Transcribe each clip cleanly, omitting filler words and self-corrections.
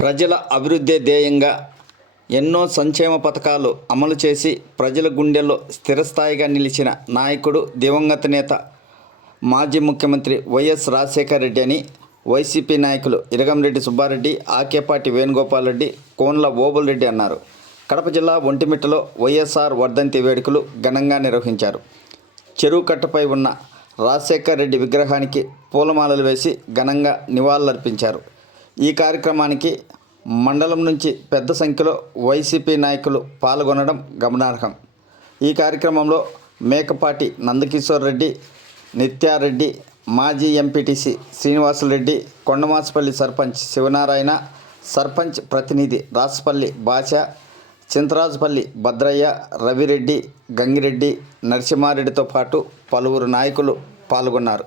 ప్రజల అభివృద్ధి ధ్యేయంగా ఎన్నో సంక్షేమ పథకాలు అమలు చేసి ప్రజల గుండెల్లో స్థిరస్థాయిగా నిలిచిన నాయకుడు దివంగత నేత మాజీ ముఖ్యమంత్రి వైఎస్ రాజశేఖర రెడ్డి అని వైసీపీ నాయకులు ఇరగంరెడ్డి సుబ్బారెడ్డి, ఆకేపాటి వేణుగోపాల్ రెడ్డి, కోన్ల ఓబుల్ రెడ్డి అన్నారు. కడప జిల్లా ఒంటిమిట్టలో వైఎస్ఆర్ వర్ధంతి వేడుకలు ఘనంగా నిర్వహించారు. చెరువు కట్టపై ఉన్న రాజశేఖర రెడ్డి విగ్రహానికి పూలమాలలు వేసి ఘనంగా నివాళులర్పించారు. ఈ కార్యక్రమానికి మండలం నుంచి పెద్ద సంఖ్యలో వైసీపీ నాయకులు పాల్గొనడం గమనార్హం. ఈ కార్యక్రమంలో మేకపాటి నందకిషోర్ రెడ్డి, నిత్యారెడ్డి, మాజీ ఎంపీటీసీ శ్రీనివాసులరెడ్డి, కొండమాసపల్లి సర్పంచ్ శివనారాయణ, సర్పంచ్ ప్రతినిధి రాసపల్లి భాష, చింతరాజుపల్లి భద్రయ్య, రవిరెడ్డి, గంగిరెడ్డి, నరసింహారెడ్డితో పాటు పలువురు నాయకులు పాల్గొన్నారు.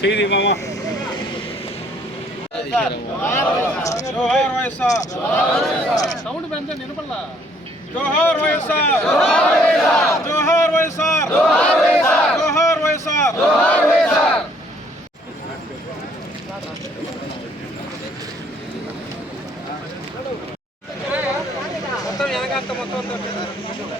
చేయి మామ. జోహార్ వైఎస్ఆర్, సౌండ్ పెంచండి వినపడలా. జోహార్ వైఎస్ఆర్, జోహార్ వైఎస్ఆర్, జోహార్ వైఎస్ఆర్. మొత్తం వెనకాల మొత్తం